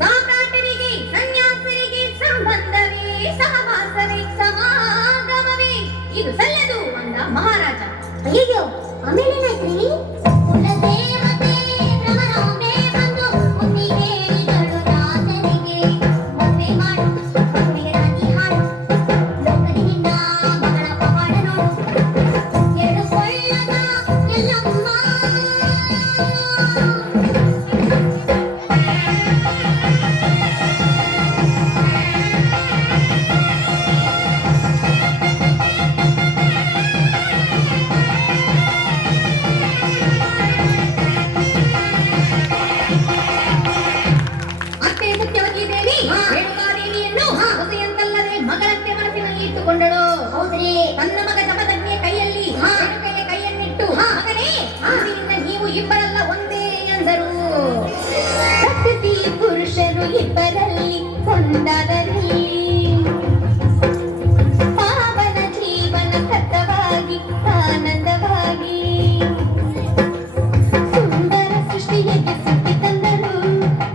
ಸಾಮ್ರಾಟರಿಗೆ ಸನ್ಯಾಸರಿಗೆ ಸಂಬಂಧವೇ ಸಹವಾಸವೇ ಸಮಾಗಮವೇ ಇದು ಸಲ್ಲದು ಅಂದ ಮಹಾರಾಜ. ಅಯ್ಯೋ ಆಮೇಲೇನಾಯ್ತ್ರಿ? ಕುಲದೇವತೆ ಭ್ರಮರಾಂಬೆ ಬಂದು ಮುತ್ತಿಗೆ ಹೇಳಿದಳು ರಾಜನಿಗೆ, ಮದುವೆ ಮಾಡು ಮಗುವಿಗೆ ರಾಜಿ ಹಾಡು, ಲೋಕದಿಂದ ಮಗಳ ಪವಾಡ ನೋಡು, ಎಡುಕೊಳ್ಳದ ಎಲ್ಲಮ್ಮ. ಅತ್ತೆ ಸತ್ಯವತಿ ದೇವಿ ರೇಣುಕಾದೇವಿಯನ್ನು ಹೊಸೆಯಂತಲ್ಲದೆ ಮಗಳಂತೆ ಮನಸ್ಸಿನಲ್ಲಿ ಇಟ್ಟುಕೊಂಡಳು. ಹೌದ್ರಿ. ತನ್ನ ಮಗ ಜಮದಗ್ನಿಯ ಕೈಯಲ್ಲಿ ರೇಣುಕೆಗೆ ಕೈಯನ್ನಿಟ್ಟು, ಮಗನೇ ಇಂದಿನಿಂದ ನೀವು ಇಬ್ಬರಲ್ಲ ಒಂದೇ ಎಂದರು. ಪ್ರಕೃತಿ ಪುರುಷರು ಇಬ್ಬರಲ್ಲಿ ಒಂದಾದಲ್ಲಿ ಪಾವನ ಜೀವನ ಸತವಾಗಿ ಆನಂದವಾಗಿ ಸುಂದರ ಸೃಷ್ಟಿಯಲ್ಲಿ ಸುತ್ತಿ ತಂದರು.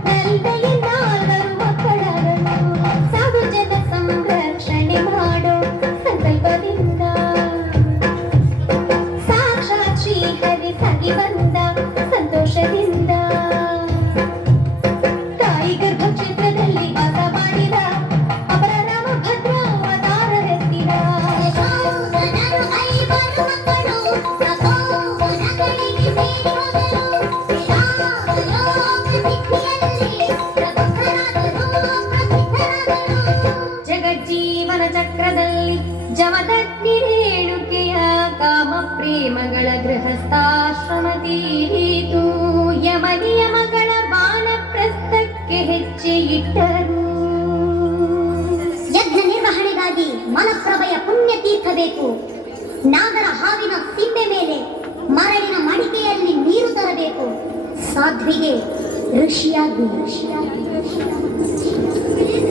ನಲ್ಮೆಯಿಂದಾದರು ಮಕ್ಕಳಾದರು. ಸಾವಿರ ಜನ ಸಂರಕ್ಷಣೆ ಮಾಡೋ ಸಂಕಲ್ಪದಿಂದ ಸಾಕ್ಷಾತ್ ಶ್ರೀಹರಿ ಸಾಗಿ ಬಂದ ಸಂತೋಷದಿಂದ ತಾಯಿ ಗರ್ಭಕ್ಷೇತ್ರದಲ್ಲಿ ವಾಸ ಮಾಡಿದ ಅಪರ ರಾಮಭದ್ರ ಅವತಾರವೆತ್ತಿದ. ಯಶೋಧನರು ಐವರು ಮಕ್ಕಳು ತಪೋವನಗಳಿಗೆ ಸೇರಿ ಹೋದರು. ವಿರಾಟಲೋಕ ಸಿದ್ಧಿಯಲ್ಲಿ ಪ್ರಬುದ್ಧರಾದರು, ಪ್ರಸಿದ್ಧರಾದರು. ಜಗಜ್ಜೀವನ ಚಕ್ರದಲ್ಲಿ ಜಮದಗ್ನಿ ರೇಣುಕೆಯ ಕಾಮ ಪ್ರೇಮಗಳ ಗೃಹಸ್ಥಾಶ್ರಮ ತೀರಿತು. ಯಮ ನಿಯಮಗಳ ಬಾಣಪ್ರಸ್ಥಕ್ಕೆ ಹೆಜ್ಜೆ ಇಟ್ಟರು. ಯಜ್ಞ ನಿರ್ವಹಣೆಗಾಗಿ ಮಲಪ್ರಭೆಯ ಪುಣ್ಯ ತೀರ್ಥ ಬೇಕು. ನಾಗರ ಹಾವಿನ ಸಿಪ್ಪೆ ಮೇಲೆ ಮರಳಿನ ಮಡಿಕೆಯಲ್ಲಿ ನೀರು ತರಬೇಕು. ಸಾಧ್ವಿಗೆ ಋಷಿಯಾಗಿ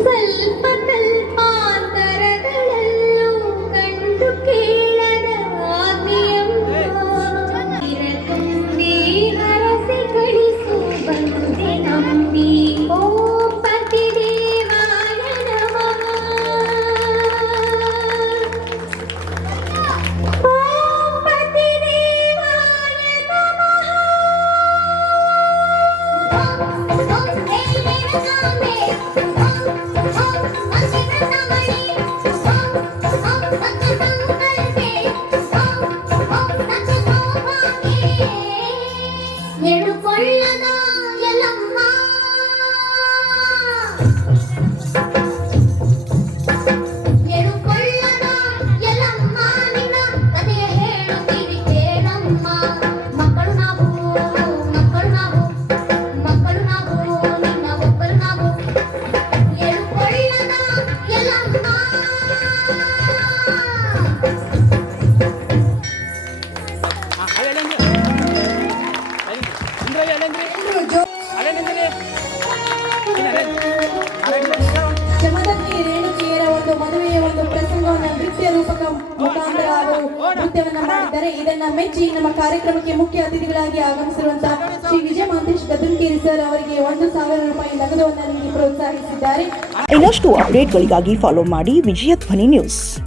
ಸ್ವಲ್ಪ ಕಲ್ಪಾಂತರಗಳಲ್ಲೂ ಕಂಡು ಕೇಳದ ಆಜ್ಞೆಯಮ್ಮ. ತುಂಬಿ ಹರಸಿ ಕಳಿಸು ಬಂದೆ ನಂಬಿ. ಓಂ ಪತಿದೇವಾಯ ನಮಃ. ಓಂ ಪತಿದೇವಾಯ ನಮಃ. ಎಡುಕೊಳ್ಳದ ಎಲ್ಲಮ್ಮ. ಎಡುಕೊಳ್ಳದ ಎಲ್ಲಮ್ಮ ನಿನ್ನ ಕಥೆಯ ಹೇಳುತ್ತೀರಿ ಕೇಳಮ್ಮ. ಮಕ್ಕಳು ನಾವು ಮಕ್ಕಳು ನಾವು ಮಕ್ಕಳು ನಾವು ನಿನ್ನ ಒಬ್ಬರು ನಾವು. ಎಡುಕೊಳ್ಳದ ಎಲ್ಲಮ್ಮ. ಜಮದಗ್ನಿ ರೇಣುಕೆಯರ ಒಂದು ಮದುವೆಯ ಒಂದು ಪ್ರಸಂಗವನ್ನು ನೃತ್ಯ ರೂಪಕ ಮುಖಾಂತರ ಅವರು ನೃತ್ಯವನ್ನ ಮಾಡಿದ್ದಾರೆ. ಇದನ್ನ ಮೆಚ್ಚಿ ನಮ್ಮ ಕಾರ್ಯಕ್ರಮಕ್ಕೆ ಮುಖ್ಯ ಅತಿಥಿಗಳಾಗಿ ಆಗಮಿಸಿರುವಂತಹ ಶ್ರೀ ವಿಜಯ ಮಹಂತೇಶ್ ಗದ್ದನಕೇರಿ ಸರ್ ಅವರಿಗೆ 1,000 ರೂಪಾಯಿ ನಗದವನ್ನು ನೀಡಿ ಪ್ರೋತ್ಸಾಹಿಸಿದ್ದಾರೆ. ಇನ್ನಷ್ಟು ಅಪ್ಡೇಟ್ಗಳಿಗಾಗಿ ಫಾಲೋ ಮಾಡಿ ವಿಜಯ ಧ್ವನಿ ನ್ಯೂಸ್.